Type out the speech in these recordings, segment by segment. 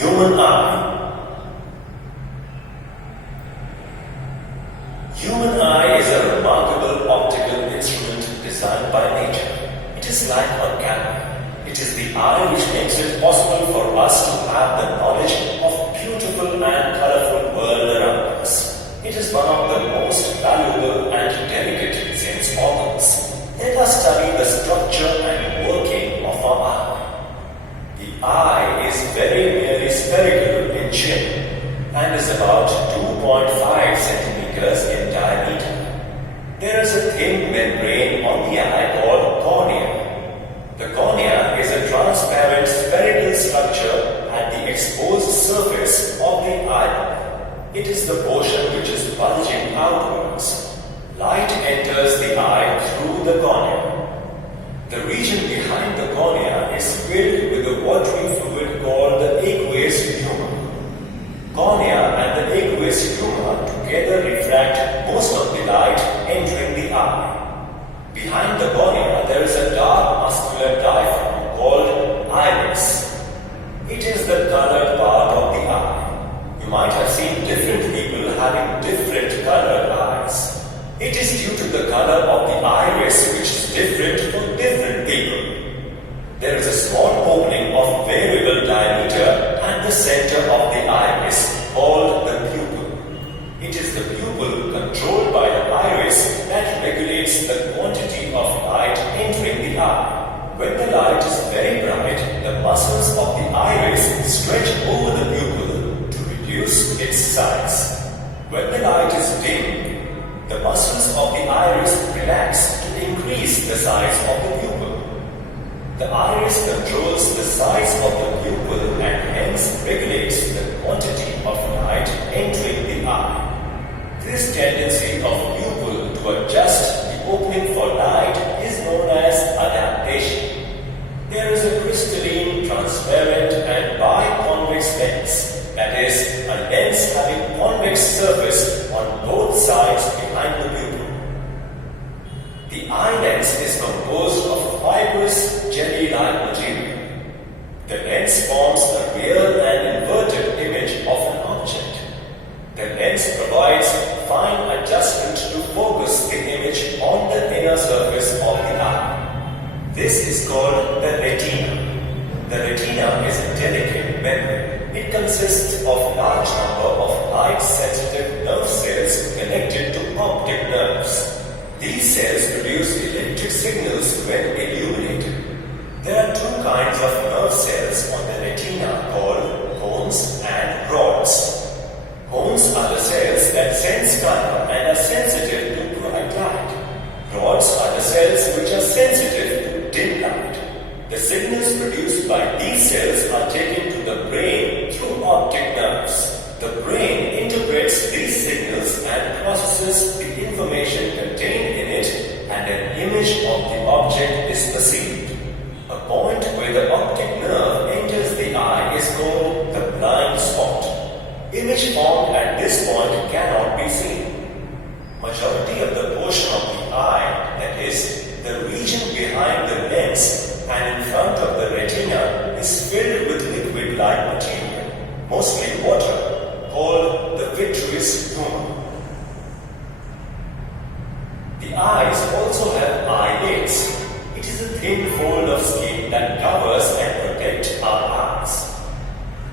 Human eye. Human eye is a remarkable optical instrument designed by nature. It is like a camera. It is the eye which makes it possible for us to have the knowledge of beautiful and colorful world around us. It is one of the most valuable and delicate sense organs. Let us study the structure and working of our eye. The eye is very nearly spherical in shape and is about 2.5 centimeters in diameter. There is a thin membrane on the eye called cornea. The cornea is a transparent spherical structure at the exposed surface of the eye. It is the portion which is bulging outwards. Light enters the eye through the cornea. The region behind the cornea is filled with a watery fluid called the aqueous humor. Cornea and the aqueous humor together refract most of the light entering the eye. Behind the cornea there is a dark muscular diaphragm called iris. It is the colored part of the eye. You might have seen different people having different colored eyes. It is due to the color of the iris which is different for different people. There is a small opening of variable diameter at the center of the iris called the pupil. It is the pupil controlled by the iris that regulates the quantity of light entering the eye. When the light is very bright, the muscles of the iris stretch over the pupil to reduce its size. When the light is dim, the muscles of the iris relax to increase the size of the pupil. The iris controls the size of the pupil and hence regulates the quantity of light entering the eye. This tendency of pupil to adjust the opening for light is known as adaptation. There is a crystalline, transparent and biconvex lens. That is, a lens having convex surface on both sides behind the pupil. The eye lens is composed of fibrous, jelly-like material. The lens forms a real and inverted image of an object. The lens provides fine adjustment to focus the image on the inner surface of the eye. This is called the retina. The retina is a delicate membrane. It consists of a large number of light-sensitive nerve cells connected to optic nerves. These cells produce electric signals when illuminated. There are two kinds of nerve cells on the retina called cones and rods. Cones are the cells that sense color and are sensitive to bright light. Rods are the cells which are sensitive to dim light. The signals produced by these cells are taken to the brain through optic nerves. The brain interprets these signals and processes the information contained in it, and an image of the object is perceived. A point where the optic nerve enters the eye is called the blind spot. Image formed at this point cannot be seen. Majority of the portion of the eye, that is, the region behind the lens and in front of the retina, is filled with liquid-like material, mostly water, called the vitreous humor. The eyes also have eyelids. It is a thin fold of skin that covers and protects our eyes.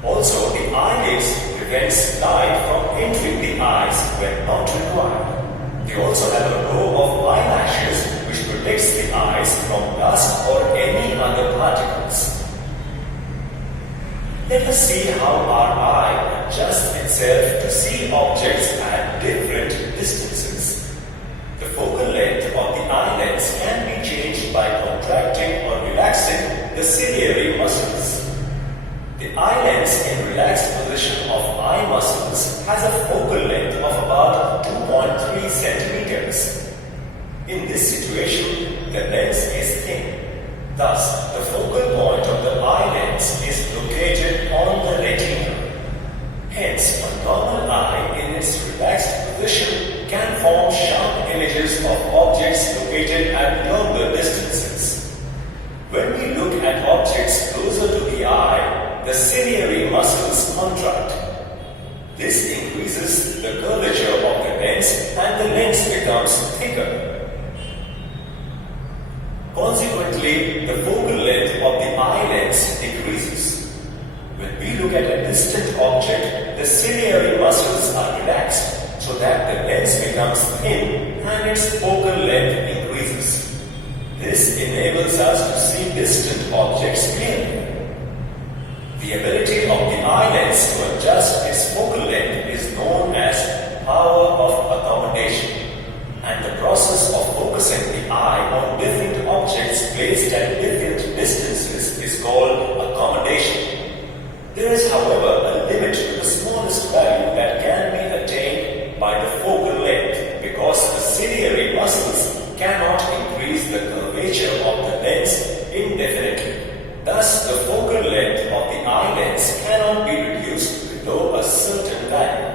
Also, the eyelids prevents light from entering the eyes when not required. They also have a row of eyelashes which protects the eyes from dust or any other particles. Let us see how our eye adjusts itself to see objects at different distances. The focal length of the eye lens can be changed by contracting or relaxing the ciliary muscles. The eye lens in relaxed position of eye muscles has a focal length of about 2.3 centimeters. In this situation, the lens is thin. Thus, the focal point of the eye lens is located on the retina. Hence, a normal eye in its relaxed position can form sharp images of objects located at longer distances. When we look at objects closer to the eye, the ciliary muscles contract. This increases the curvature of the lens and the lens becomes thicker. Consequently, the focal length of the eye lens decreases. When we look at a distant object, the ciliary muscles are relaxed so that the lens becomes thin and its focal length increases. This enables us to see distant objects clearly. The ability of the eye lens to adjust its focal length is known as power of accommodation, and the process of focusing the eye on different objects placed at different distances is called accommodation. There is, however, a limit to the smallest value that can be attained by the focal length because the ciliary muscles cannot increase the curvature of the lens indefinitely. Thus, the focal length of the eye lens cannot be reduced below a certain value.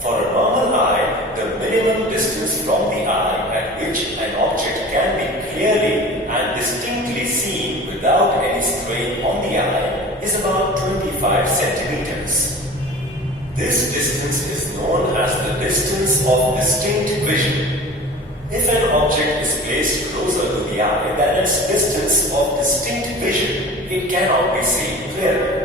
For a normal eye, the minimum distance from the eye at which an object can be clearly and distinctly seen without any strain on the eye is about 25 centimeters. This distance is known as the distance of distinct vision. If an object is placed closer to the eye than its distance of distinct vision, it cannot be seen clearly.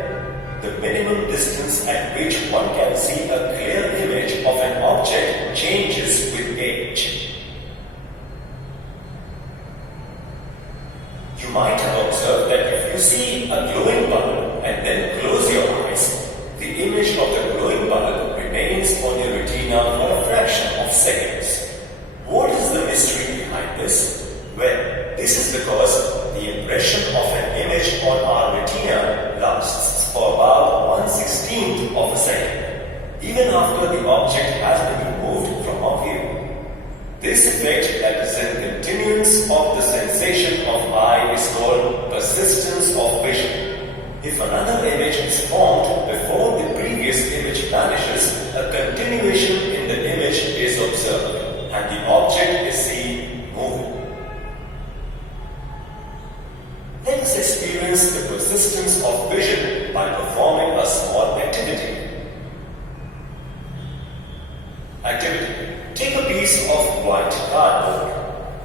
The minimum distance at which one can see a clear image of an object changes with age. You might have observed that if you see a glowing bulb and then close your eyes, the image of the glowing bulb remains on your retina for a fraction of seconds. What is the mystery behind this? Well, this is because the impression of an image on our retina lasts for about 1/16th of a second, even after the object has been removed from our view. This effect that is in continuance of the sensation of eye is called persistence of vision. If another image is formed before the previous image vanishes, a continuation in the image is observed and the object is seen moving. Let us experience the persistence of vision by performing a small activity. Take a piece of white cardboard.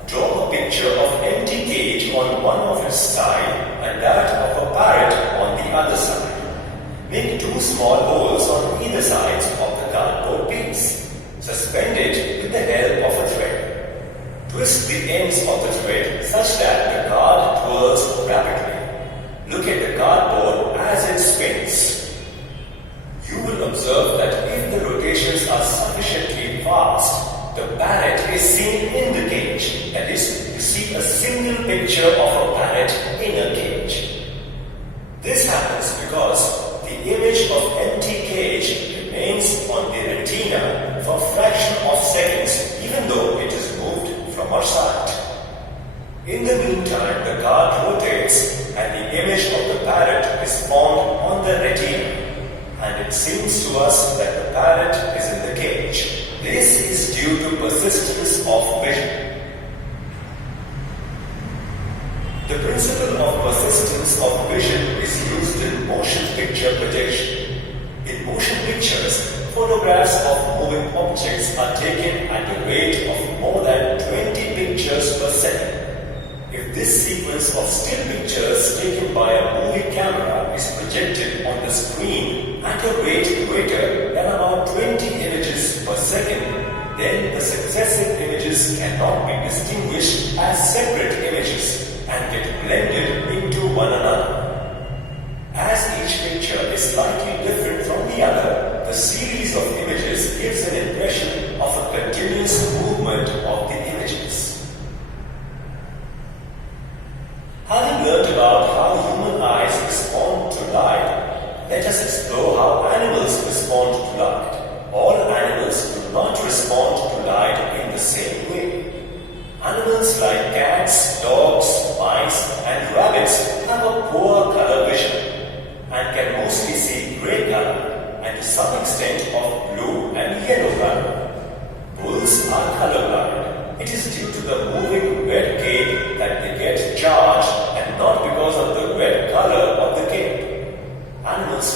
Draw a picture of empty cage on one of its side and that of a parrot on the other side. Make two small holes on either sides of the cardboard piece. Suspend it with the help of a thread. Twist the ends of the thread such that the card twirls rapidly. Look at the cardboard as it spins. You will observe that if the rotations are sufficiently fast, the parrot is seen in the cage. That is, you see a single picture of a parrot in a cage. This happens because the image of empty cage remains on the retina for a fraction of seconds even though it is moved from our sight. In the meantime, the card rotates and the image of the parrot is formed on the retina, and it seems to us that the parrot is in the cage. This is due to persistence of vision. The principle of persistence of vision is used in motion picture projection. In motion pictures, photographs of moving objects are taken at a rate of more than 20 pictures per second. If this sequence of still pictures taken by a movie camera is projected on the screen at a rate greater than about 20 images per second, then the successive images cannot be distinguished as separate images and get blended into one another. As each picture is slightly different from the other, the series of images gives an impression of a continuous movement of the images. Having learned about how human eyes respond to light, let us explore how animals respond to light. All animals do not respond to light in the same way. Animals like cats, dogs, mice, and rabbits have a poor color vision and can mostly see grey color and to some extent of blue and yellow color. Bulls are colorblind. It is due to the moving red cape that they get charged and not because of the red color of the cape. Animals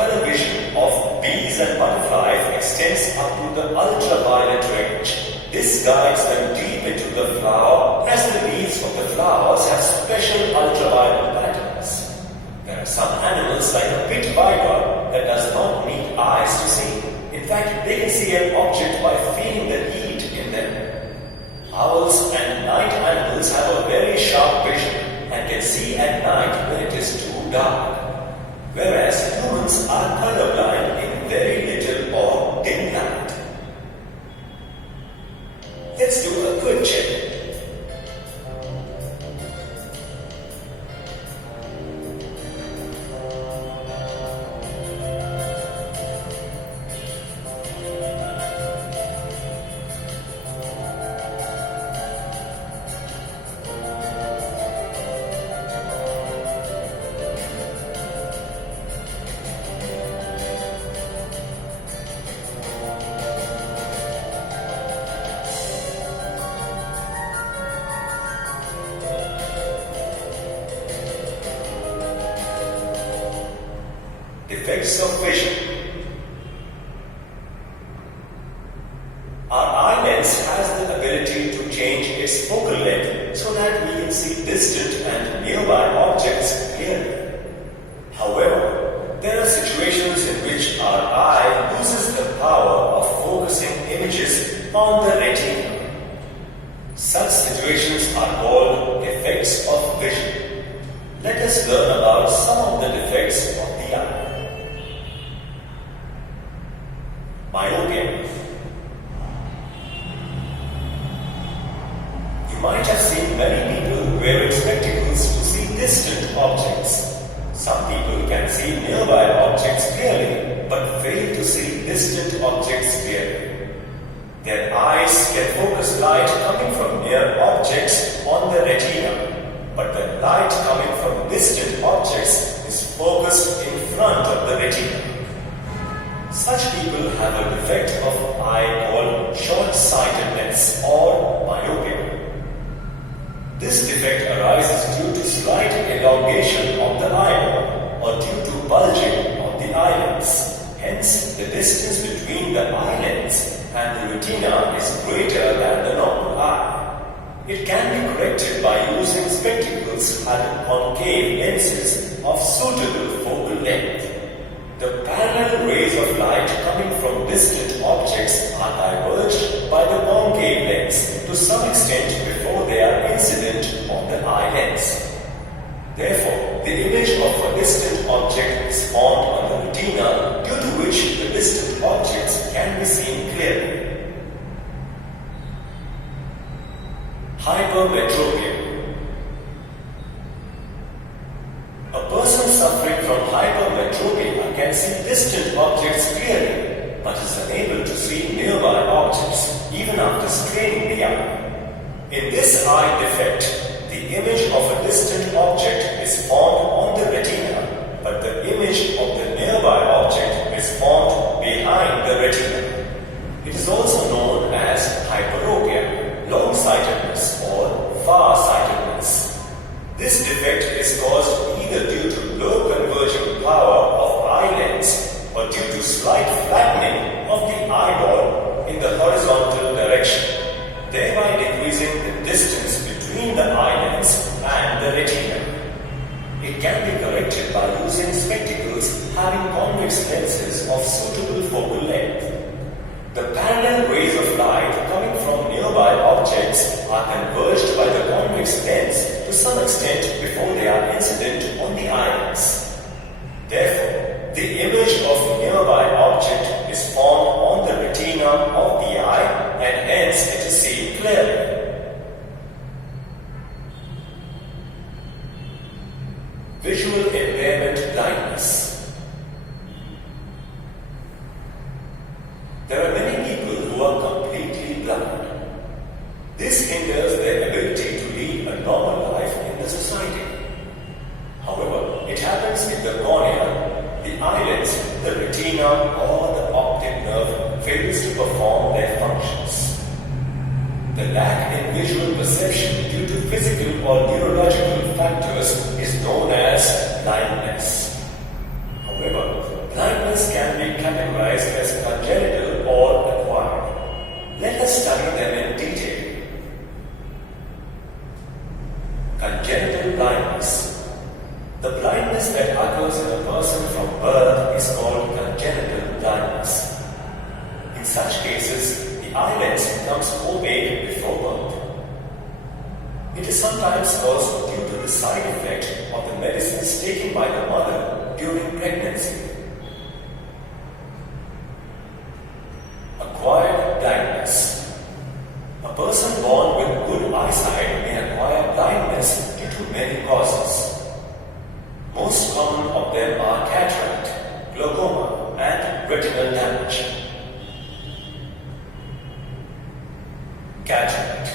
color vision of bees and butterflies extends up to the ultraviolet range. This guides them deep into the flower as the leaves of the flowers have special ultraviolet patterns. There are some animals like a pit viper that does not need eyes to see. In fact, they can see an object by feeling the heat in them. Owls and night animals have a very sharp vision and can see at night when it is too dark, whereas humans are colorblind in very little or dim light. Let's do a quick check. Defects of vision. Our eye lens has the ability to change its focal length so that we can see distant and nearby objects clearly. However, there are situations in which our eye loses the power of focusing images on the retina. Such situations are called defects of vision. Let us learn about some of the defects of the eye. Myopia. You might have seen many people wearing spectacles to see distant objects. Some people can see nearby objects clearly, but fail to see distant objects clearly. Their eyes can focus light coming from near objects on the retina, but the light coming from distant objects is focused in front of the retina. Such people have a defect of eye called short-sightedness or myopia. This defect arises due to slight elongation of the eyeball or due to bulging of the eyelids. Hence, the distance between the eyelids and the retina is greater than the normal eye. It can be corrected by using spectacles having concave lenses of suitable focal length. The parallel rays of light coming from distant objects are diverged by the concave lens to some extent before they are incident on the eye lens. Therefore, the image of a distant object is formed on the retina, due to which the distant objects can be seen clearly. Hypermetropia. A person suffering from hypermetropia can see distant objects clearly, but is unable to see nearby objects even after straining the eye. In this eye defect, the image of a distant object is formed on the retina, but the image of the nearby object is formed behind the retina. It is also known as hyperopia, long-sightedness or far-sightedness. This defect is caused either due to low converging power of eye lens or due to slight flattening of the eyeball in the horizontal direction, thereby decreasing the distance between the eye lens and the retina. It can be corrected by using spectacles having convex lenses of suitable focal length. The parallel rays of light coming from nearby objects are converged by the convex lens to some extent before they are incident on the eye lens. Therefore, the image of a nearby object is formed on the retina of the eye and hence it is seen clearly. Visual impairment blindness. There are many people who are completely blind. This hinders their ability to lead a normal life in the society. However, it happens if the cornea, the eyelids, the retina, or the optic nerve fails to perform their functions. The lack in visual perception due to physical or neurological factors is known as blindness. However, blindness be categorized as congenital or acquired. Let us study them in detail. Congenital blindness. The blindness that occurs in a person from birth is called congenital blindness. In such cases, the eyelids becomes opaque before birth. It is sometimes caused due to the side effect of the medicines taken by the mother during pregnancy. Acquired blindness. A person born with good eyesight may acquire blindness due to many causes. Most common of them are cataract, glaucoma, and retinal damage. Cataract.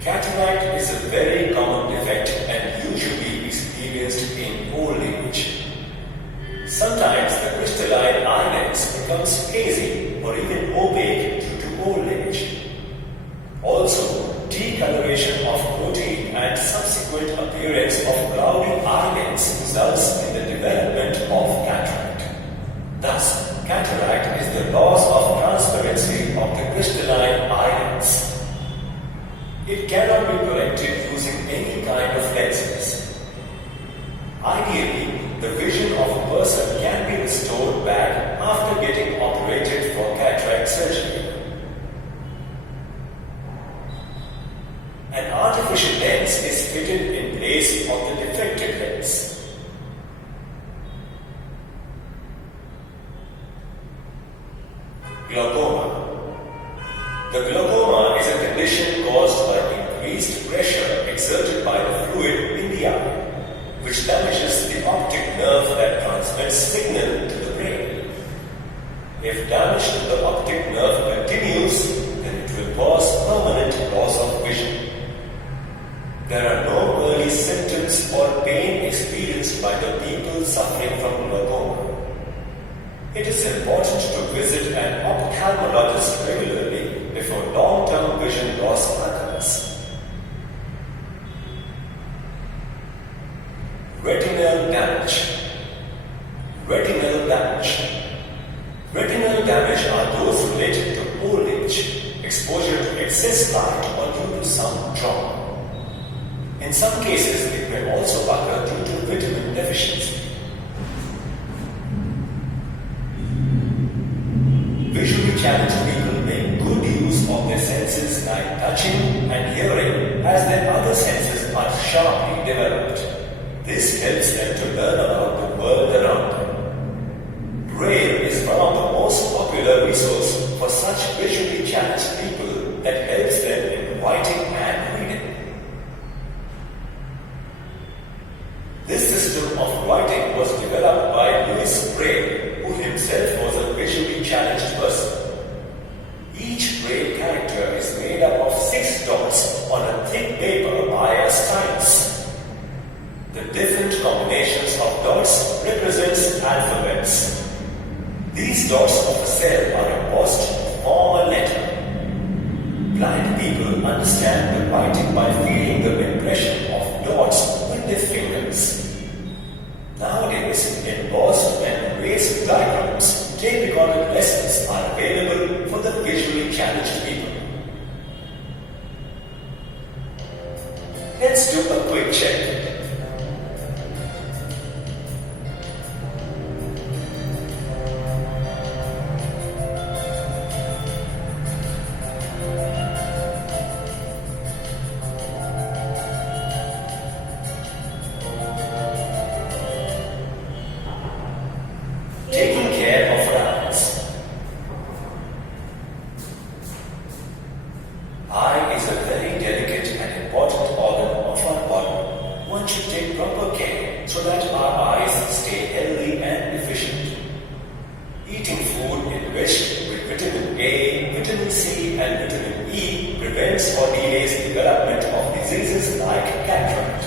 Cataract is a very common defect and usually experienced in old age. Sometimes the crystalline eyelids becomes hazy or even opaque due to old age. Also, decoloration of protein and subsequent appearance of cloudy eyelids results in the development of cataract. Thus, cataract is the loss of transparency of the crystalline eyelids. It cannot be corrected using any kind of lenses. Ideally, the vision of a person can be restored back after getting operated for cataract surgery. An artificial lens is fitted in place of the defective lens. Glaucoma. The glaucoma is a condition caused by increased pressure exerted by the fluid in the eye, which damages the optic nerve that transmits signal to the brain. If damage to the optic nerve continues, then it will cause permanent loss of vision. There are no early symptoms or pain experienced by the people suffering from glaucoma. It is important to visit an ophthalmologist regularly before long-term vision loss occurs. Retinal damage. Retinal damage. Retinal damage are those related to old age, exposure to excess light, or due to some trauma. In some cases, it may also occur due to vitamin deficiency. Visually challenged people make good use of their senses like touching and hearing, as their other senses are sharply developed. This helps them to learn about the world around them. Braille is one of the most popular resources for such visually challenged people that helps them in writing and reading. This system of writing was developed by Louis Braille, who himself was a visually challenged person. Each Braille character is made up of 6 dots on a thick paper by a stylus. The different combinations of dots represents alphabets. These dots of a cell are embossed to form a letter. Blind people understand the writing by feeling the impression of dots with their fingers. Nowadays, embossed and erased diagrams, tape-recorded lessons are available for the visually challenged people. Let's do a quick check. Taking care of our eyes. Eye is a very delicate and important organ of our body. One should take proper care so that our eyes stay healthy and efficient. Eating food enriched with vitamin A, vitamin C, and vitamin E prevents or delays development of diseases like cataract.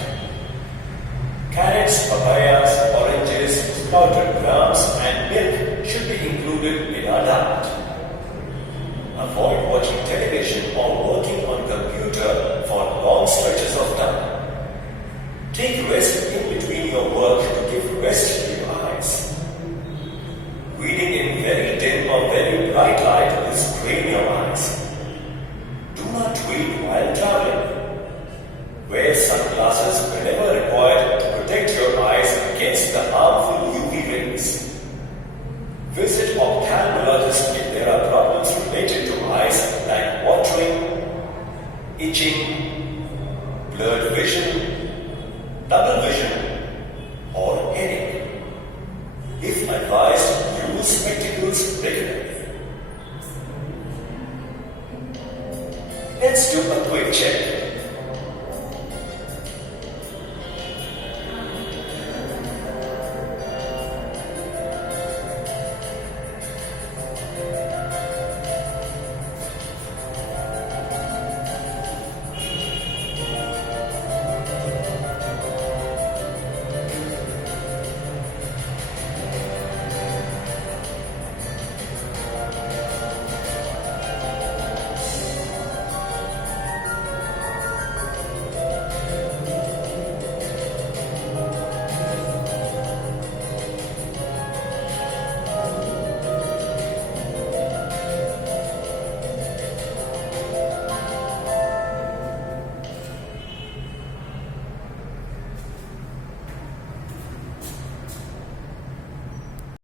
Carrots, papayas, oranges, sprouted grams, and milk bright light will strain your eyes. Do not read while traveling. Wear sunglasses whenever required to protect your eyes against the harmful UV rays. Visit ophthalmologist if there are problems related to eyes like watering, itching, blurred vision, double vision, or headache. If advised, use spectacles regularly. Let's do a quick check.